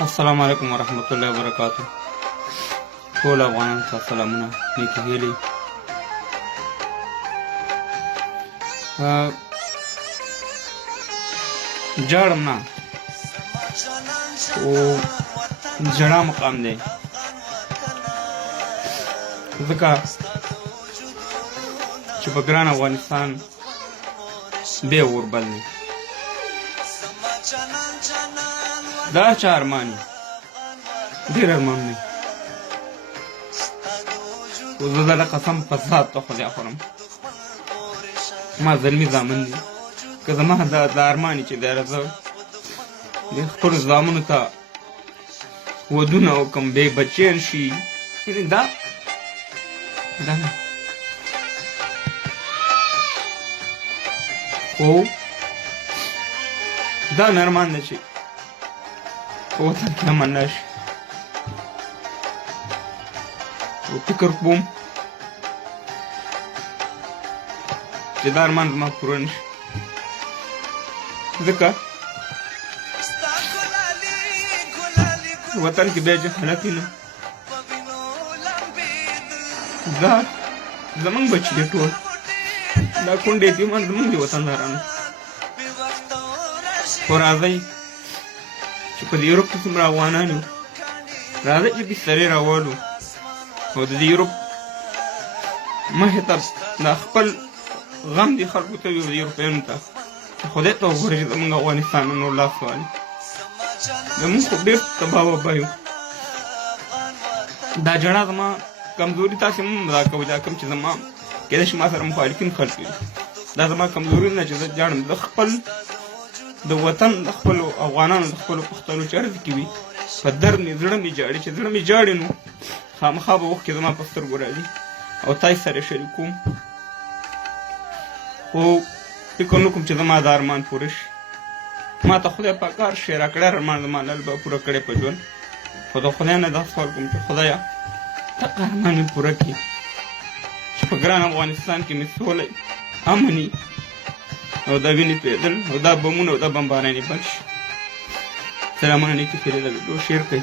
السلام علیکم ورحمۃ اللہ وبرکاتہ. ټول افغانانو ته سلامونه، نیکې هیلې. جاړم نه او جړا مقام دی، ځکه چې په ګران افغانستان بې اوربل دی. دا چا ارمان یې ډېر ارمان دی، خو زه د قسم په ذات د خدای خورم ما زلمي زامن دي، که زما دا ارمان یې چې دی زه د خپلو زامنو ته ودونه وکړم، بې بچیان شي. یعنې دا نه، خو دا مې ارمان دی چې په وطن کې امن راشي، او فکر کوم چې دا ارمان زما پوره نه شي، ځکه وطن کې بیا جهالت وي نه. دا زمونږ بچي دي ټول، دا کونډې یتیمان زمونږ دي وطندارانو. خو راځئ چې په دې یورپ کې څومره افغانان یو، راځئ چې بسترې راوالو او د دې یورپ مخې ته دا خپل غم دې خلکو ته وي، د یورپیانو ته چې خدای ته وګورئ چې زمونږ افغانستان نور لاس والي. زمونږ خو ډېر تباه وباه یو. دا جړا زما کمزوري تاسې مه مذاق کوئ، دا کوم چې زما کېدای شي ما سره مخالفین خلک وي، دا زما کمزوري نه چې زه جاړم. زه خپل د وطن د خپلو افغانانو د خپلو پښتنو چې ارزو کې وي په درد مې زړه مې جاړي، چې زړه مې جاړي نو خامخا به اوښکې زما په سترګو راځي او تاسې سره شریکوم. خو فکر نه کوم چې زما دا ارمان پوره شي. ما ته خدای پاک هر شی راکړی، ارمان زما لل به پوره کړی په ژوند. خو د خدای نه دا سوال کوم چې خدایه دغه ارمان مې پوره کړي چې په ګران افغانستان کې مې سوله امني او دا وینې تویېدل او دا بمونه او دا بمبارانې بند شي. سلامونه، نیکې هیلې د ویډیو شیر کړئ.